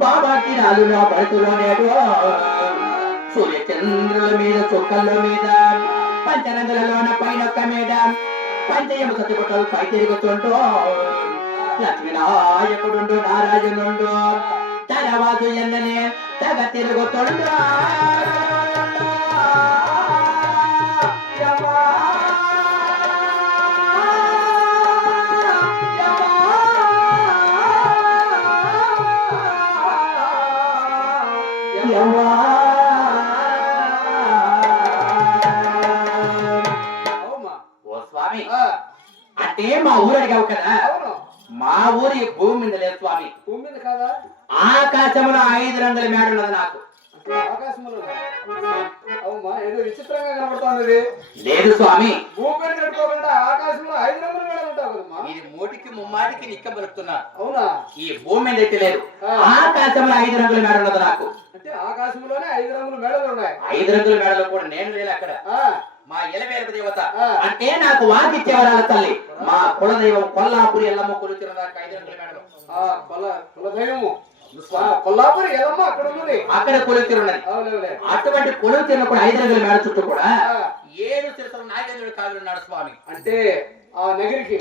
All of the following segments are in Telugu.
బాబాకి నాలుగులో భరతులో నేడు సూర్యచంద్రుల మీద చుక్కల మీద పంచరంగులలోన పైనొక్క మీద పంచయము సతిపుటలు పై తిరుగుతుంటూ లక్ష్మీనాయకుడు నారాయణుండు తర్వాత ఎన్ననే తెగ తిరుగుతుంటూ అంటే మా ఊరు అడిగావు కదా, మా ఊరి భూమి మీద లేదు స్వామి. భూమి మీద కాదా? ఆకాశంలో 5 రంగుల మేడ ఉన్నది నాకు. ఆకాశంలో అవుమా, ఏదో విచిత్రంగా కనబడుతున్నది. లేదు స్వామి, భూమి మీద కట్టుకోకుండా ఆకాశంలో 5 రంగుల మేడలు ఉంటావు కదమ్మా. ఇది మూటికి ముమ్మాటికి నిక్కబలుతున్నా. అవునా? ఈ భూమి మీద అయితే లేదు, ఆకాశంలో 5 రంగుల మేడ ఉన్నది నాకు. అంటే ఆకాశంలోనే 5 రంగుల మేడలు ఉన్నాయి. 5 రంగుల మేడలో కూడా నేను లేదు అక్కడ. మా ఎలవేల దేవత అంటే నాకు వాకిచ్చేవరాల తల్లి, మా కులదైవం కొల్లాపురి ఎల్లమ్మ కొలుచిన 5 రంగుల మేడలు. కులదైవము కొల్లాపురి ఎల్లమ్మ అక్కడ ఉన్నది, అక్కడ కొలుతున్నది. అటువంటి కొలుతున్న కూడా 5 రంగుల మేడ చుట్టూ కూడా 7 శిరసుల నాగేంద్రుడు కావిలున్నాడు స్వామి. అంటే ఆ నగిరికి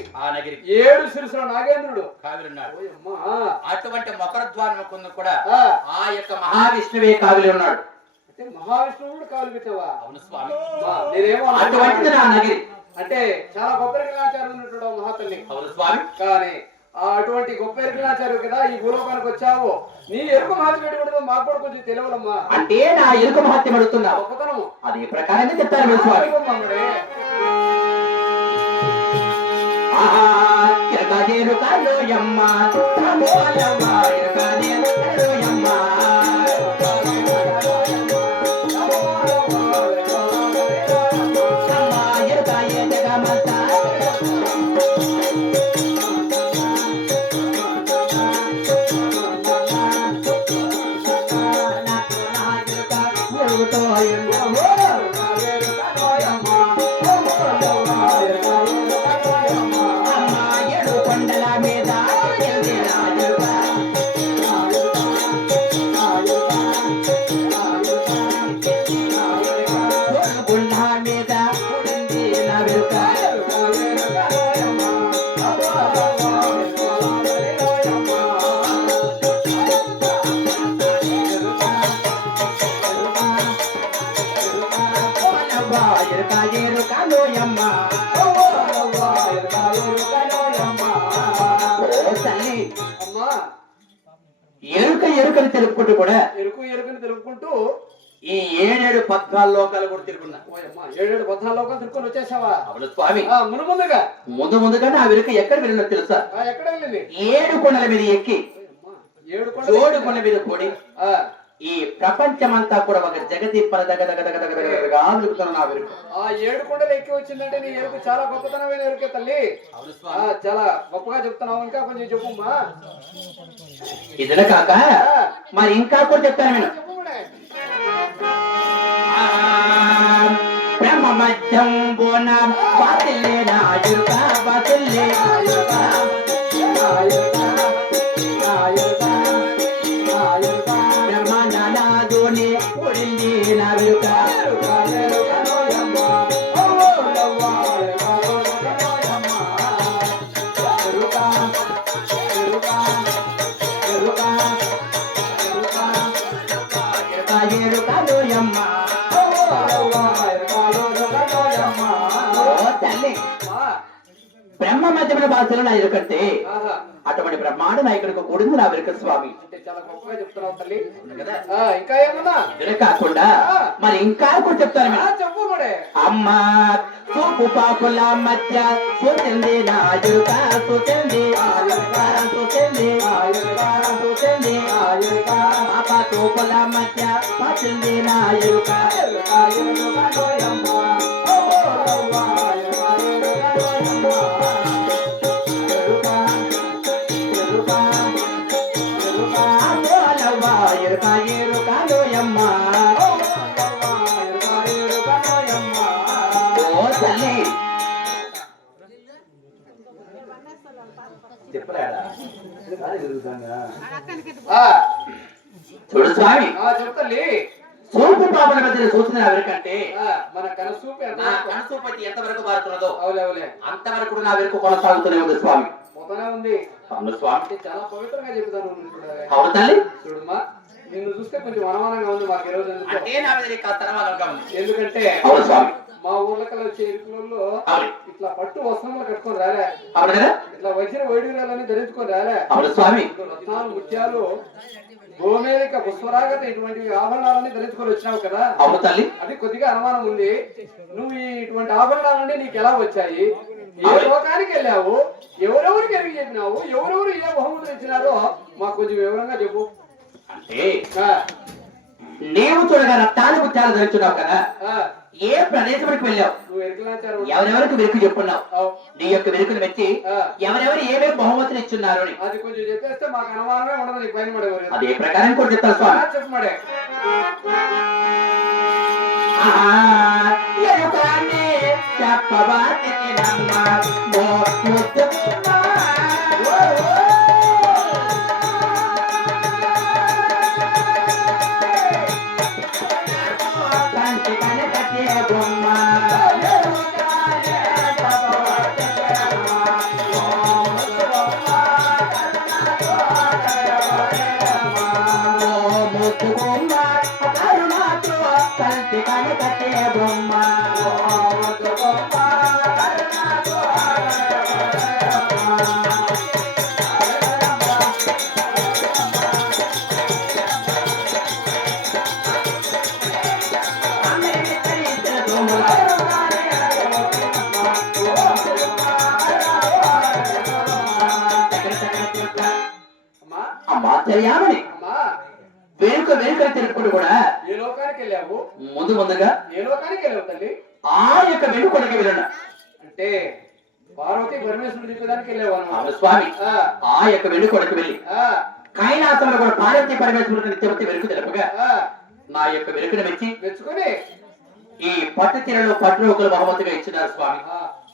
7 శిరసుల నాగేంద్రుడు కావిలున్నాడు. అటువంటి మకర ద్వారం కూడా ఆ యొక్క మహావిష్ణువే కావిలి ఉన్నాడు. మహావిష్ణువుడు కాలు పెట్టావా? అవును స్వామి. నేనేమో అటువంటిది నా నగిరి అంటే చాలా గొప్ప రికలాచారం ఉన్నట్టు మహాతల్లి. అవును స్వామి. కానీ అటువంటి గొప్ప రికలాచారు కదా ఈ భూలోకానికి వచ్చావు, నీ ఎరుకు మహత్యం పెట్టుకుంటుందో మాకు కూడా కొంచెం తెలియదమ్మా. అంటే నా ఎరుకు మహత్యం అడుగుతున్నా, గొప్పతనము అది ప్రకారంగా చెప్తాను స్వామి. ఎరుకని తెలుపుకుంటూ కూడా ఎరుకని తెలుపుకుంటూ ఈ 7 14 లోకాలు కూడా తిరుగున్నా. 7 14 లోకాలు తిరుగుకొని వచ్చేసావా? అవును స్వామి. ముందుగా నా వెనుక ఎక్కడ వెళ్ళినా తెలుసా? ఎక్కడ వెళ్ళింది? 7 కొండల మీద ఎక్కి 7 కొండ మీద కూడి ఈ ప్రపంచమంతా కూడా ఒక జగతి పరదగదగదగదగదగదగా వెలుగుతున్న నా వెనుక. ఆ 7 కొండలు ఎక్కి వచ్చిందంటే నీ ఎరుకు చాలా గొప్పతనమైన ఎరుకే తల్లి. చాలా గొప్పగా చెప్తున్నావు, ఇంకా కొంచెం చెప్పుమ్మా. ఇదిన కాక మరి ఇంకా కూడా చెప్తాను నేను. బ్రహ్మ మధ్యం బోన బాతిల్లే నాయుక బాతిల్లే నాయుక బ్రహ్మ నానాదోని ఉడిల్లి నాయుక బ్రహ్మ మధ్యమైన భాషలో నా ఎరుకంటే అటువంటి బ్రహ్మాండ నాయకుడికి కూడింది నా వెనుక స్వామి. ఇంకా ఏమన్నా ఇదే కాకుండా మరి ఇంకా కూడా చెప్తాను. అమ్మ చూపు పాపుల మధ్య చూసింది నా ఎరుక చూసింది పాప చూపుల మధ్య చూసింది నా ఎరుక జరుగుతుందా చూడు స్వామి, చెప్తల్లి చూపు పాపల మధ్య చూసిన ఎవరికంటే మన కనసూపు నా కనసూపు అయితే ఎంతవరకు మారుతున్నదో అవులే అంతవరకు నా వెనుక కొనసాగుతూనే ఉంది స్వామి. పోతానే ఉంది. అవును స్వామి, చాలా పవిత్రంగా చెబుతాను. అవును తల్లి. చూడమ్మా, నిన్ను చూస్తే కొంచెం అనుమానంగా ఉంది మాకు ఈ రోజు. అంటే నా మీద నీకు కాస్త అనుమానంగా ఉంది. ఎందుకంటే అవును స్వామి, మా ఊర్లకల్లా వచ్చే ఇరుకులలో అవును ఇట్లా పట్టు వస్త్రములు కట్టుకొని రాలే, అవును కదా, ఇట్లా వజ్ర వైడూర్యాలని ధరించుకొని రాలే, అవును స్వామి, రత్నాలు ముత్యాలు గోమేరిక పుష్పరాగత ఇటువంటి ఆభరణాలని ధరించుకొని వచ్చినావు కదా. అవును తల్లి. అది కొద్దిగా అనుమానం ఉంది. నువ్వు ఇటువంటి ఆభరణాలన్నీ నీకు ఎలా వచ్చాయి? ఏ లోకానికి వెళ్ళావు? ఎవరెవరికి ఎరిగి చెప్పినావు? ఎవరెవరు ఏ బహుమతులు ఇచ్చినారో మాకు కొంచెం వివరంగా చెప్పు. అంటే నీవు చూడగా రక్తాలు ముత్యాలు ధరించున్నావు కదా, ఏ ప్రదేశానికి వెళ్ళావు, నువ్వు ఎరుకలాచారు ఎవరెవరికి వెనుక చెప్పున్నావు, నీ యొక్క వెనుకలు మెచ్చి ఎవరెవరు ఏమేమి బహుమతులు ఇచ్చున్నారు అని అది కొంచెం చెప్పేస్తే మాకు అనుమానమే ఉండదు. నీకు పైన పడేవారు అదే ప్రకారం కూడా చెప్తాను స్వామి. చెప్పు మడే. వెనుక వెనుక తిరుగుడు కూడా ఏ లోకానికి వెళ్ళావు? ముందుగా ఏ లోకానికి వెళ్ళావు తల్లి? ఆ యొక్క వెనుకొడకి వెళ్ళండి. అంటే పార్వతి పరమేశ్వరుడు చెప్పేదానికి వెళ్ళావు అవును స్వామి. ఆ యొక్క వెనుకొడకి వెళ్ళి కైలాసంలో కూడా పార్వతి పరమేశ్వరుడు నిత్యవతి వెనుక తెలుపగా నా యొక్క వెనుకను మెచ్చుకొని ఈ పట్టు చీరలు పట్టు ఒకరు బహుమతిగా ఇచ్చినారు స్వామి.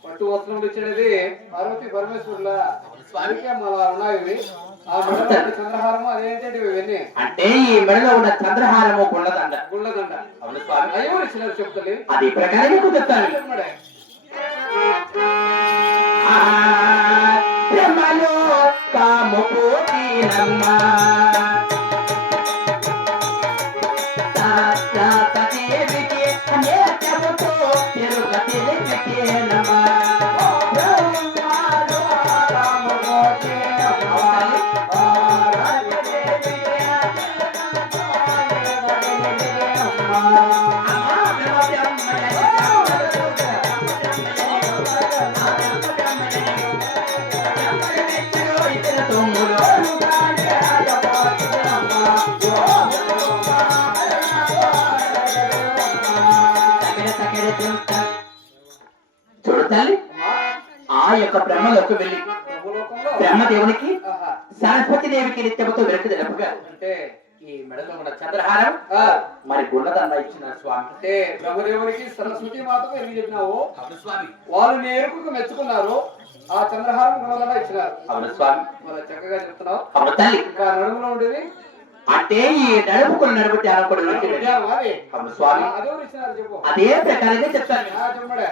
పట్టు వస్త్రములు ఇచ్చినది పార్వతి పరమేశ్వరుల స్వామికి అలా ఉన్నాయి. ఆ మెడలో చంద్రహారము అదేంటి ఇవన్నీ అంటే ఈ మెడలో ఉన్న చంద్రహారము గుళ్ళదండ. అవును స్వామి. అయ్యో ఇచ్చినారు చెప్తలే. అది ప్రకారం చెప్తాను. బ్రహ్మలో కామపోటీనమ్మా చూడాలి. ఆ యొక్క బ్రహ్మలోకి వెళ్ళి బ్రహ్మదేవునికి సరస్వతి దేవికి నిత్యముతో వెనుక తెలుపుగా అంటే ఈ మెడలో ఉన్న చంద్రహారం మరి గుళ్ళదండ ఇచ్చిన స్వామి. అంటే బ్రహ్మదేవునికి సరస్వతి మాతకు ఎన్ని చెప్పినావు స్వామి. వాళ్ళు నీ ఎరుకుకు మెచ్చుకున్నారు. ఆ చంద్రహారం గుణదండ ఇచ్చినారు. అవును స్వామి. వాళ్ళ చక్కగా చెప్తున్నావు. అవును తల్లి. ఇంకా నడుములో ఉండేది అంటే ఈ నడుపుకుని నడుపు ధ్యానం కూడా అవును స్వామి. అదెవరు ఇచ్చినారు చెప్పు. అదే ప్రకారంగా చెప్తాను. చెప్పడే.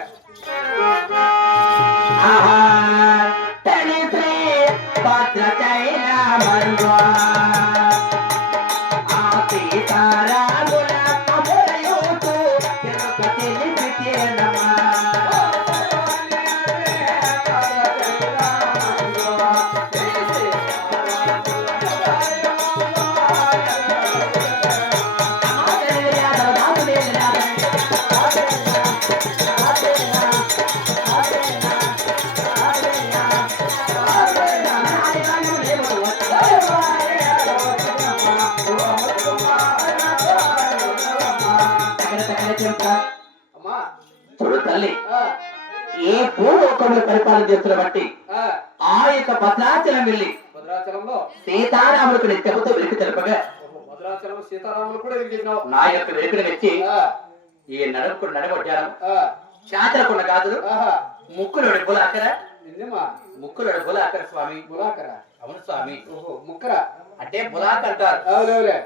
చూడు తల్లి, ఏ భూలోకంలో పరిపాలన చేస్తున్న బట్టి ఆ యొక్క భద్రాచలం వెళ్ళి భద్రాచలంలో సీతారాములకు నిత్యముతో వెలికి తెలుపగా భద్రాచలం సీతారాములు కూడా చెప్పినావు. నా యొక్క వెలుగును మెచ్చి ఈ నడుపుకుని నడగొట్టాను. చేతలకున్న గాజులు ముక్కులోడి బులాకర, ముక్కులోడి బులాకర స్వామి. బులాకర అవును స్వామి. ఓహో ముక్కరా అంటే బులాక్ అంటారు. అవునవులే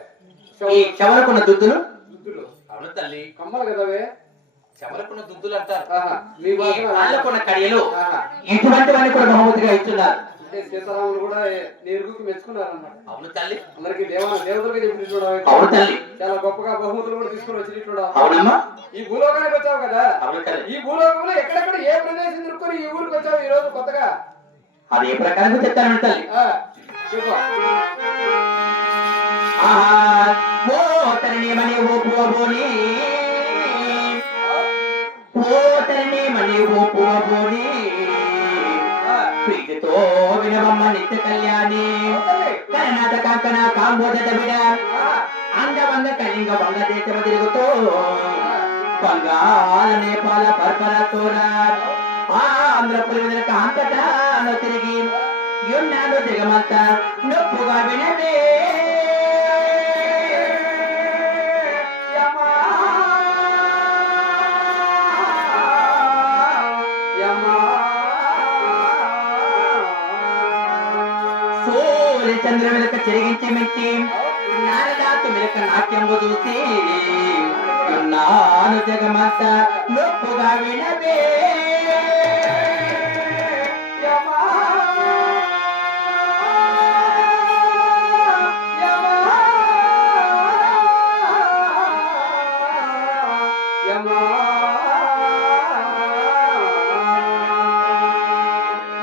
ఈ చెవరకున్న దుద్దులు. దుద్దులు అవును తల్లి. కమ్మలు కదా అవి చెవరకున్న దుద్దులు అంటారు. మీ ఈ కాళ్ళకున్న కడియలు ఆహా. ఇటువంటివన్నీ కూడా బహుమతిగా ఇస్తున్నారు. అంటే సీతారాములు కూడా నేరుగుకి మెచ్చుకున్నారు అన్నమాట. అవును తల్లి. అందరికి దేవతలుగా చెప్పినట్లు అవును తల్లి. చాలా గొప్పగా బహుమతులు కూడా తీసుకుని వచ్చినట్లు. అవునమ్మా. ఈ భూలోకానికి వచ్చావు కదా, అవును తల్లి. ఈ భూలోకంలో ఎక్కడెక్కడ ఏ ప్రదేశం తిరుక్కొని ఈ ఊరికి వచ్చావు ఈ రోజు కొత్తగా? అది ఏ ప్రకారంగా చెప్తాను తల్లి. చెప్పు. ఓ తరణి మణి ఓ పువ్వబోని, ఓ తరణి మణి ఓ పువ్వబోని, ప్రీతితో వినవమ్మ నిత్య కళ్యాణి, కర్ణాటక కంకణ కాంబోజ బిడ, అంగవంగ కళింగ వంగ దేశమ తిరుగుతో, బంగాళ నేపాల పర్పర తోర, ఆంధ్రప్రదేశ్ అంతటా తిరిగి యున్నాడు జగమంత నొప్పుగా వినవే. చంద్ర వెనుక చెరిగించి మెచ్చి నారదాతు వెనుక నాట్యము చూసి ఉన్నాను జగమంత నొప్పుగా వినవే.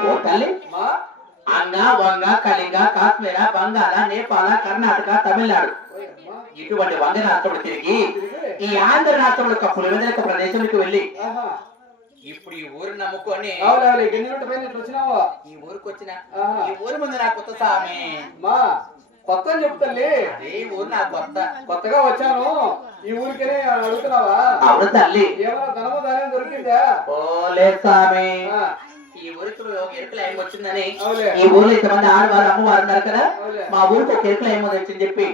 ఓ తల్లి, అంగ వంగ కళింగ కాశ్మీర బంగాళ నేపాల కర్ణాటక తమిళనాడు ఇటువంటి వంద రాష్ట్రములు తిరిగి ఈ ఆంధ్ర రాష్ట్రంలో యొక్క పులివెందుల ప్రదేశానికి వెళ్ళి ఇప్పుడు ఈ ఊరు నమ్ముకొని వచ్చినావా? ఈ ఊరికి వచ్చిన ఈ ఊరి ముందు నా కొత్త స్వామి మా కొత్త చెప్తల్లి. అదే ఊరు నా కొత్త, కొత్తగా వచ్చాను ఈ ఊరికనే అడుగుతున్నావా? అవును తల్లి. ఏమైనా ధనము ధాన్యం దొరికిందా? ఓలే స్వామి, ఈ ఊరికి ఒక ఎరుకలు ఏమి వచ్చిందని ఈ ఊర్లో ఇంతమంది ఆడవారు అమ్మవారు ఉన్నారు కదా, మా ఊరికి ఒక ఎరుకలు ఏమో వచ్చింది చెప్పి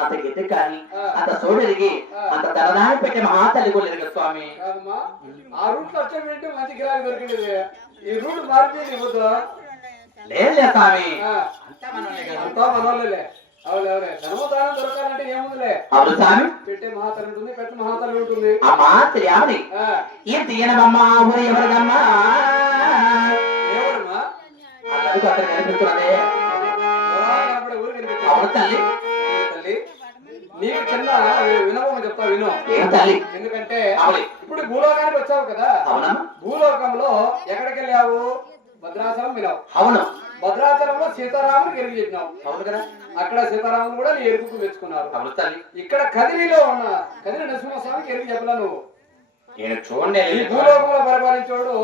అంత గెద్దు కానీ అంత సోడరిగి అంత ధనదాన్ని పెట్టే మహాతల్లి కూడా స్వామి. ఆ రూట్ వచ్చే మంచి గిరాకీ దొరికింది. ఈ రూట్ మారిపోయింది లేదు స్వామి, అంతా మనోళ్ళే. అవునవులే, ధర్మదానం దొరకాలంటే ఏముందిలే. అవును స్వామి. పెట్టే మహాతల్లి ఉంటుంది, పెట్టే మహాతల్లి ఉంటుంది. అమ్మా తెలియాలి ఏం తీయనమ్మా ఊరు ఎవరిదమ్మా? ఎవరమ్మా? అందరికీ అక్కడ కనిపిస్తున్నదే. అవును తల్లి. తల్లి నీకు చిన్న వినోమం చెప్తా విను. ఏం తల్లి? ఎందుకంటే ఇప్పుడు భూలోకానికి వచ్చావు కదా. అవునమ్మా. భూలోకంలో ఎక్కడికి వెళ్ళావు? భద్రాచలం వినావు. అవును. భద్రాచలంలో సీతారాముని ఎరుగు చెప్పినావు. అవును కదా. అక్కడ సీతారాములు కూడా నీ ఎరుపుకు మెచ్చుకున్నారు. అవును తల్లి. ఇక్కడ కదిరిలో ఉన్న కదిరి నరసింహస్వామికి ఎరుగు చెప్పలా నువ్వు? నేను చూడండి. ఈ భూలోకంలో పరిపాలించాడు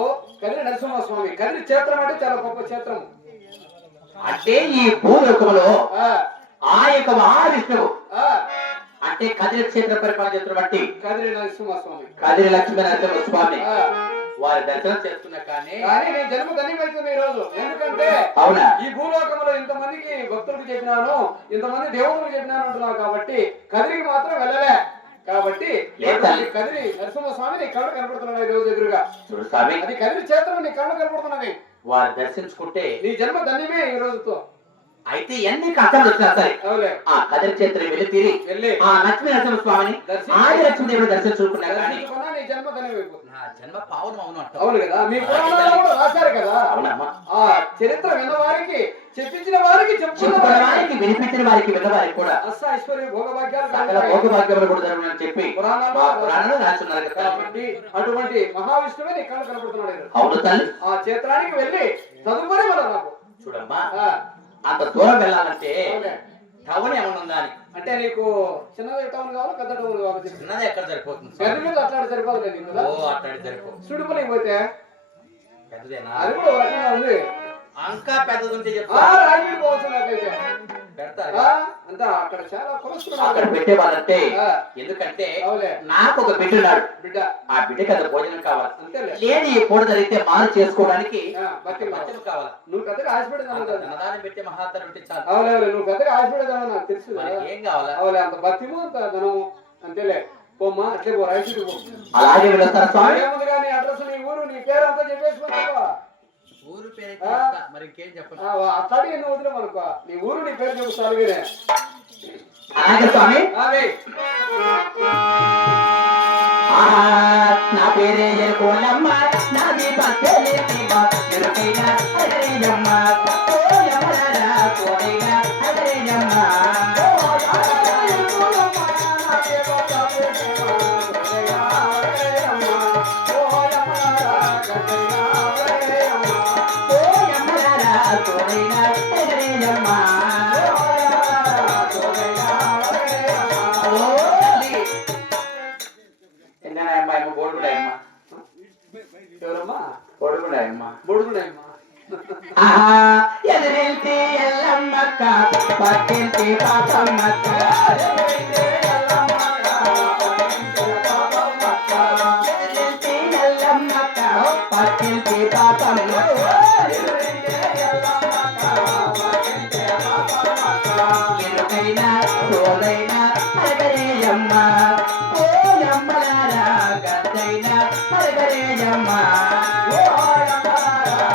కదిరి నరసింహస్వామి. కదిరి క్షేత్రం అంటే చాలా గొప్ప క్షేత్రం. అంటే ఈ భూలోకంలో ఆ యొక్క మహావిష్ణువు అంటే కదిరి క్షేత్ర పరిపాలన చేస్తున్న బట్టి కదిరి నరసింహస్వామి, కదిరి లక్ష్మీ నరసింహస్వామి వారి దర్శనం చేస్తున్నా కానీ నీ జన్మ ధన్యమైతుంది ఈ రోజు. ఎందుకంటే అవునా ఈ భూలోకంలో ఇంతమందికి భక్తులకు చెప్పినాను, ఇంతమంది దేవుళ్ళకు చెప్పినాను అంటున్నావు కాబట్టి కదిరికి మాత్రం వెళ్ళలే. కాబట్టి కదిరి నరసింహస్వామి నీ కళ్ళు కనపడుతున్నాడు ఈ రోజు ఎదురుగా. చూడు స్వామి, అది కదిరి క్షేత్రం నీ కళ్ళు కనపడుతున్నది. వారు దర్శించుకుంటే నీ జన్మ ధన్యమే ఈ రోజుతో. అయితే ఎన్ని కష్టాలు వచ్చినా సరే ఆ కదిరి క్షేత్రం వెళ్ళి తీరి ఆ లక్ష్మీ నరసింహ స్వామిని ఆది లక్ష్మీదేవుడు దర్శించుకున్నా కానీ నీ జన్మ ధన్యమైపోతుంది. నా జన్మ పావనం అవును అంటావు. అవును కదా, మీ పురాణాల్లో కూడా రాశారు కదా. అవునమ్మా. ఆ చరిత్ర విన్నవారికి, చెప్పించిన వారికి, చెప్పుకున్న వారికి, వినిపించిన వారికి, విన్నవారికి కూడా అష్ట ఐశ్వర్య భోగభాగ్యాలు సకల భోగభాగ్యములు కూడా జరుగునని చెప్పి పురాణాలు రాస్తున్నారు కాబట్టి అటువంటి మహావిష్ణువే నీ కళ్ళు కనపడుతున్నాడు. అవును తల్లి. ఆ క్షేత్రానికి వెళ్ళి తదుపరి మన నాకు చూడమ్మా, అంత దూరం వెళ్ళాలంటే టౌన్ ఏమన్నా ఉందా అని. అంటే నీకు చిన్నది టౌన్ కావాలి, పెద్ద టౌన్ కావాలి? చిన్నది ఎక్కడ సరిపోతుంది? పెద్ద మీద అట్లాంటి సరిపోతుంది నీకు. అట్లాంటి సరిపో. సుడిపల్లికి పోతే పెద్దదేనా? అది కూడా ఒక రకంగా ఉంది. ఇంకా పెద్దది ఉంటే రాజీడి పోవచ్చు నాకైతే పెడతారా? అంతా అక్కడ చాలా కొలుస్తున్నాడు అక్కడ పెట్టేవాళ్ళంటే ఎందుకంటే నాకు ఒక బిడ్డ బిడ్డ, ఆ బిడ్డకి అది భోజనం కావాలి. అంతేలే. లేదు ఈ పూట జరిగితే మారు చేసుకోవడానికి బచ్చం కావాలి. నువ్వు పెద్దగా ఆశపడేదాన్ని ధనదానం పెట్టే మహాత్మ ఉంటే చాలు. అవులే, నువ్వు పెద్దగా ఆశపడేదాన్ని నాకు తెలుసు. ఏం కావాలా? అవులే, అంత భక్తిము అంత ధనము అంతేలే. పోమ్మా, అట్లే పో, రైతుకి పో. అలాగే వెళ్తారు స్వామి. ఏముంది కానీ అడ్రస్, నీ ఊరు, నీ పేరు అంతా చెప్పేసుకున్నావా? ఊరు పేరు ఆ? మరి ఇంకేం చెప్పండి. అట్లాంటి ఎన్ని వదిలే మనకు నీ ఊరు నీ పేరు చెప్పు సాలుగానే. అలాగే స్వామి. అవి నా పేరే ఎరుకోలమ్మ నాది భక్తులేమో ఎరుకైనా అగరేయమ్మ ఓ యమరారా కోరైనా అగరేయమ్మ ఓ యమరారా కోరైనా అగరేయమ్మ చిన్నమ్మ బోడుకుడాయమ్మ ఎవరమ్మా బోడుకుడాయమ్మ బొడుగుడాయమ్మా. ఎదిరింటి ఎల్లమ్మక్క పక్కింటి పాపమ్మక్క ఎదిరింటి ఎల్లమ్మక్క పక్కింటి పాపమ్మ ఎరుకైనా తోలైనా అగరేయమ్మ ఓ యమ్మలారా గద్దైనా అగరేయమ్మ ఓ యమ్మలారా